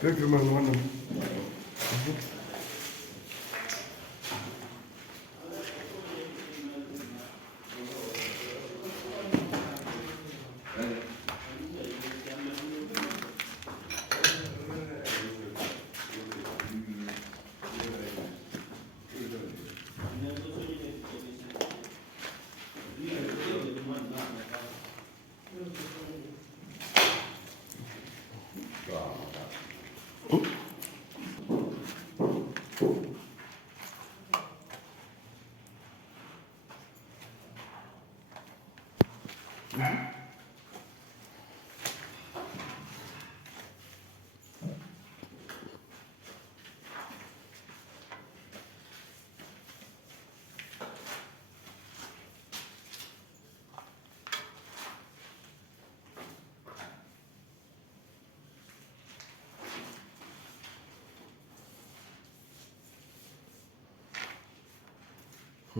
Thank you, man.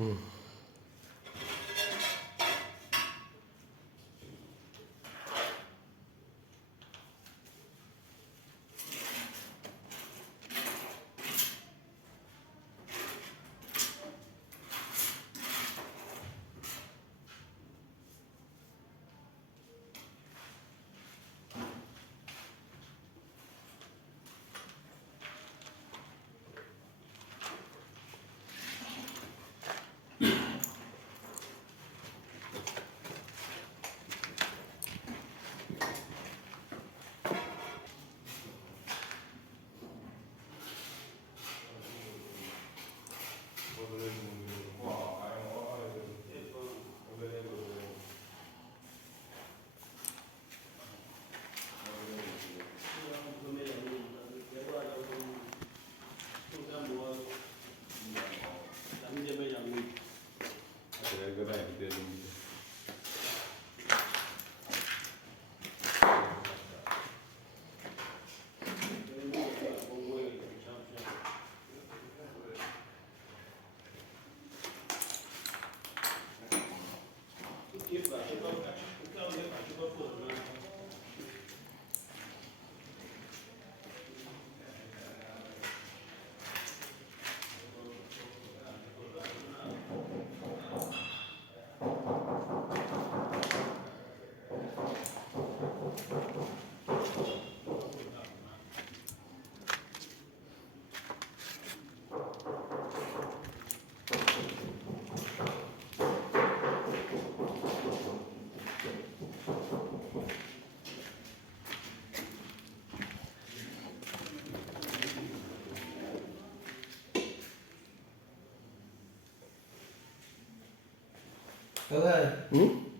Okay.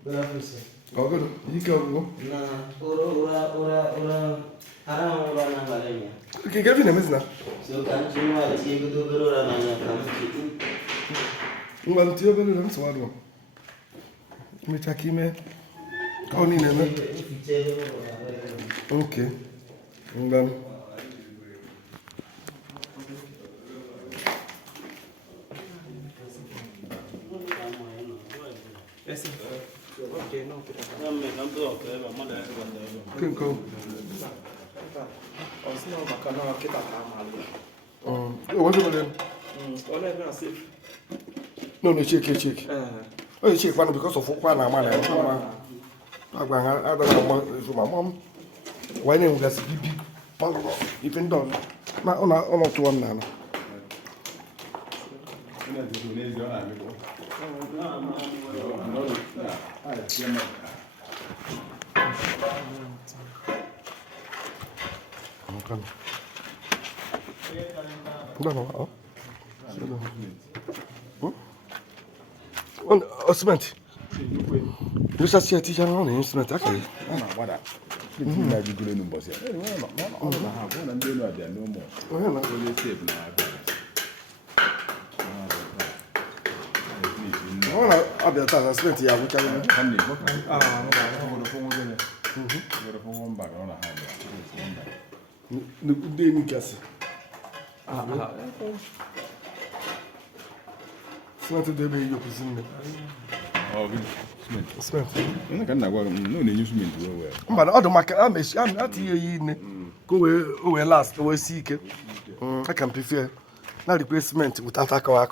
Berapa sih? Kau kan, ini kau kau. Nah, orang namanya. Okay, Gavin, I'm listening. So kan cuma sih itu orang namanya kamu itu. Nggak tiap hari dalam suara. Macam kime. Kau ni nama. Okay. Nggak. Okay, no, okay. Kinko. Ọsị na maka na kịta ka amalụ. What's it then? Ọ na-ebe na safe. No, check. Oh, you check one because of one man. I don't know my mom. Why name was big even done. Na ona to one now. No. On cement. You just see a teacher on the instrument, actually. I'll be a thousand cement here, which I didn't guess. Cement to be your cuisine. Oh, cement. Cement. No, they use cement. But other market, I'm not here. Go away last, go seek it. I can prefer not replacement without a yes.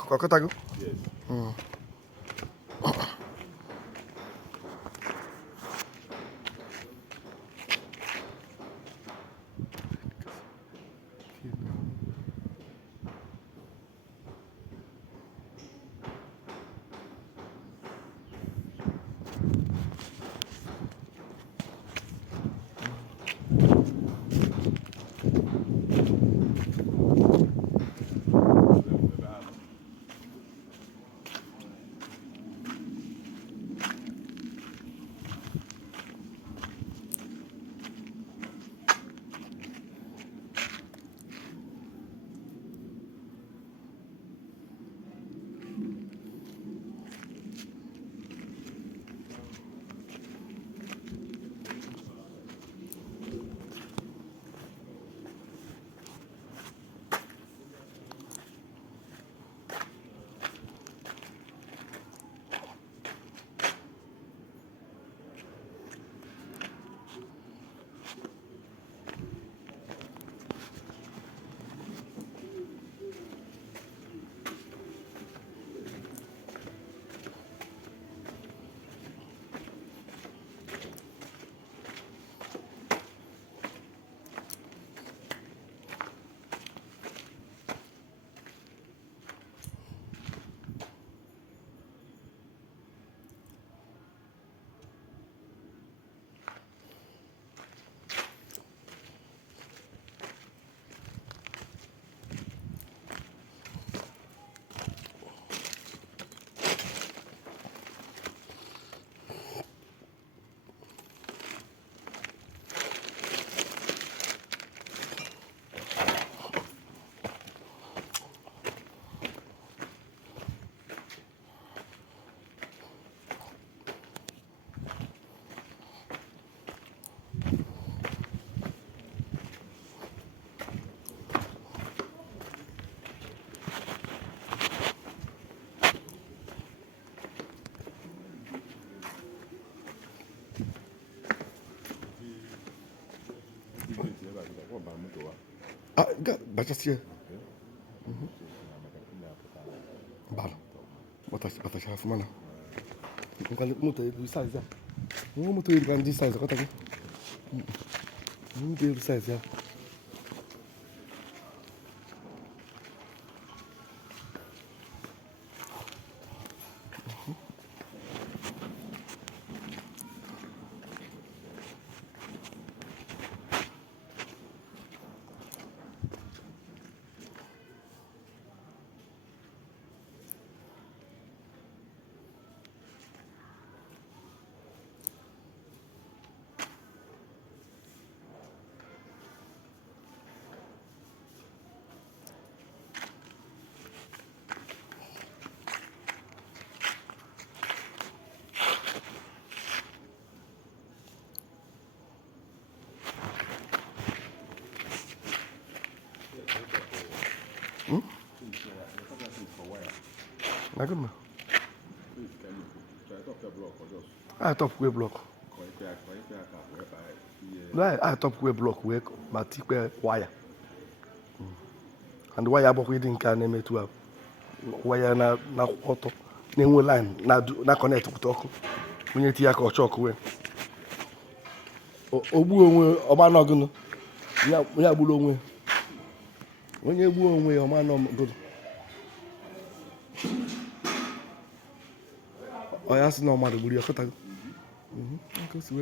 Baca here. Bala. Bata shafu mana. Ngale moto ile size ya. Moto ile ngandi size kwa taki. Moto ile size ya. Like him. Please, can you try to block or just? I top we block. No, I top we block we ma tikwe wire. And wire abok we din ka na emetu a wire na auto na enwe line na connect with ọkụ. Onye ti ya ka chọk we. Ogbu onwe ọma no gunu. Ya gburu onwe. Onye gbuo onwe ọma no gunu. Oya si na ọmadụ gburu ya kọta. Okay, so